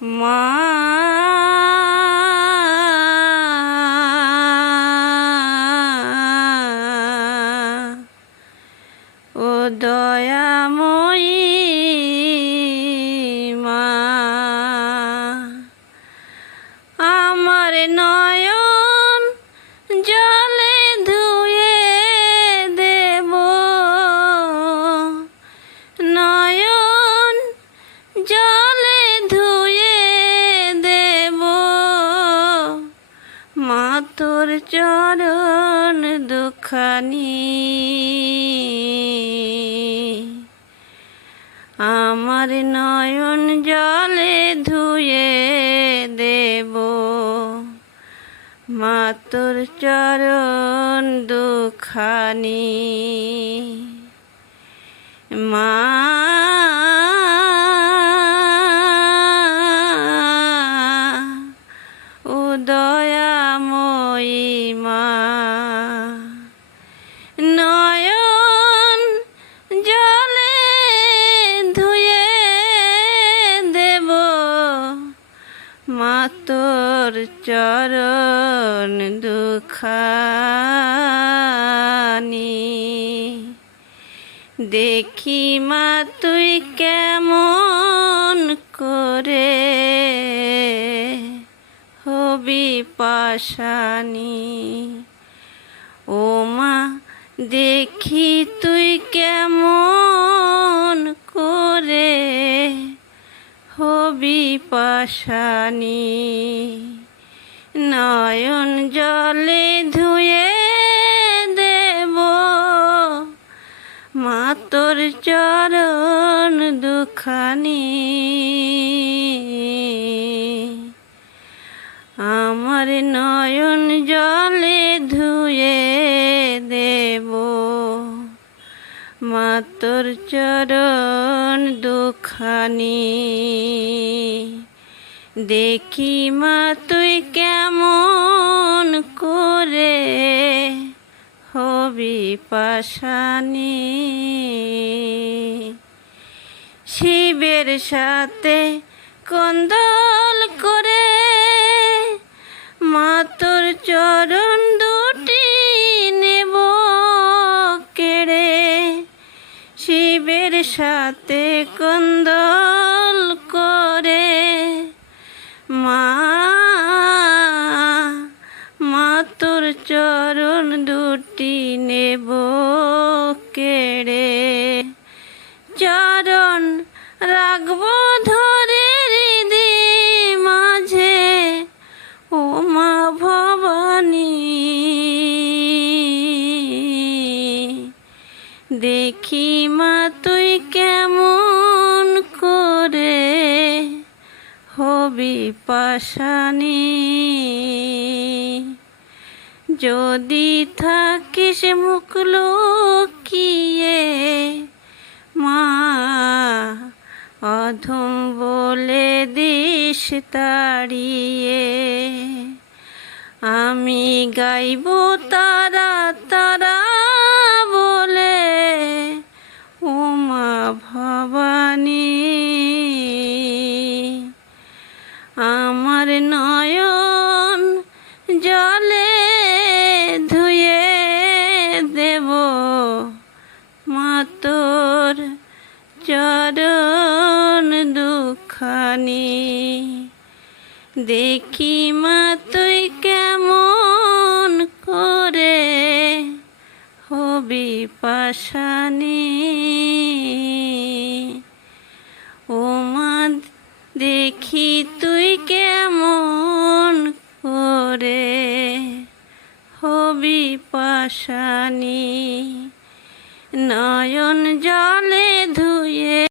মা ও দয়াময়ী তোর চরণ দুখানি। আমার নয়ন জলে ধুয়ে দেব। মা তোর চরণ দুখানি। মা তোর চরণ দুখানি। দেখি মা, তুই কেমন করে হবি পাশানি ও মা, দেখি তুই কেমন হবি পাশানি নয়ন জলে ধুয়ে দেব। মাতর চরণ দুখানি। দুখানি দেখি মা তুই কেমন করে হবি পাশানি। শিবের সাথে কন্দল সাথে কন্দল করে। মা মা চরণ দুটি নেব কেড়ে। দেখি মা, তুই কেমন করে হবি পাশানি? যদি থাকিস মুখ লুকিয়ে, মা, অধম বলে দিস তাড়িয়ে। আমি গাইব তারা নয়ন জলে ধুয়ে দেব মা তোর চরণ দুখানি। দেখি মা, তুই কেমন করে হবি পাশানি। ও মা, দেখি করে হবি পাশানি নয়ন জলে ধুয়ে